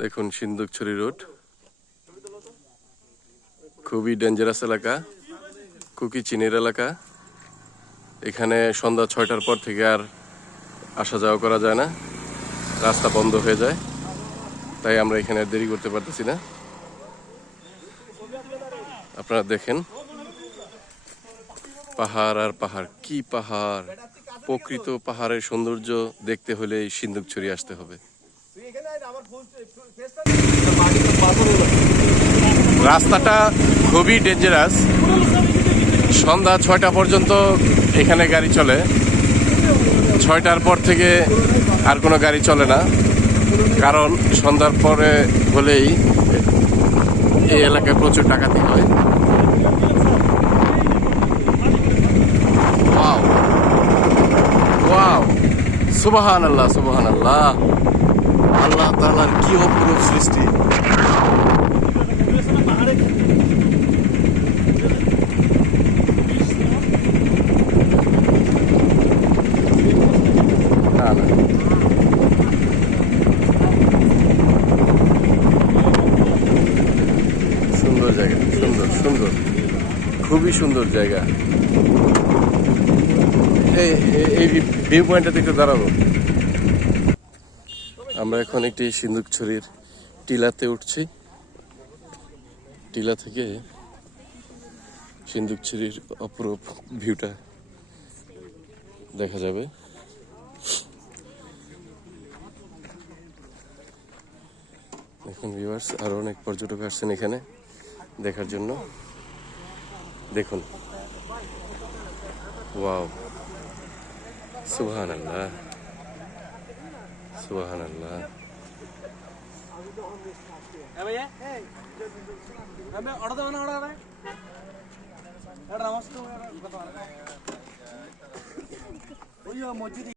দেখুন সিন্দুকছড়ি রোড। খুবই ডেঞ্জারাস এলাকা কুকি চিনের এলাকা। এখানে সন্ধ্যা ছয়টার পর থেকে আর আসা যাওয়া করা যায় না। রাস্তা বন্ধ হয়ে যায়। তাই আমরা এখানে দেরি করতে পারতেছি না। আপনারা দেখেন, পাহাড় আর পাহাড়, কি পাহাড়! প্রকৃত পাহাড়ের সৌন্দর্য দেখতে হলে এই সিন্দুকছড়ি আসতে হবে। রাস্তাটা খুবই ডেঞ্জারাস সন্ধ্যা ছয়টা পর্যন্ত এখানে গাড়ি চলে। ছয়টার পর থেকে আর কোনো গাড়ি চলে না। কারণ সন্ধ্যার পরে হলেই এই এলাকায় প্রচুর ডাকাতি হয়। ওয়াও। ওয়াও। আল্লাহ সুবাহান আল্লাহ আল্লাহ তাআলার কি অপরূপ সৃষ্টি। সুন্দর জায়গা, সুন্দর সুন্দর। খুবই সুন্দর জায়গা। এই, এই- ভিউ পয়েন্টটা একটু দাঁড়াবো। আমরা এখন একটি সিন্দুকছড়ির টিলাতে উঠছি। টিলা থেকে সিন্দুকছড়ির অপরূপ ভিউটা দেখা যাবে। এখন ভিউয়ার্স আরও অনেক পর্যটক আসছেন এখানে দেখার জন্য। দেখুন। ওয়াও। সুবহান আল্লাহ সুবহান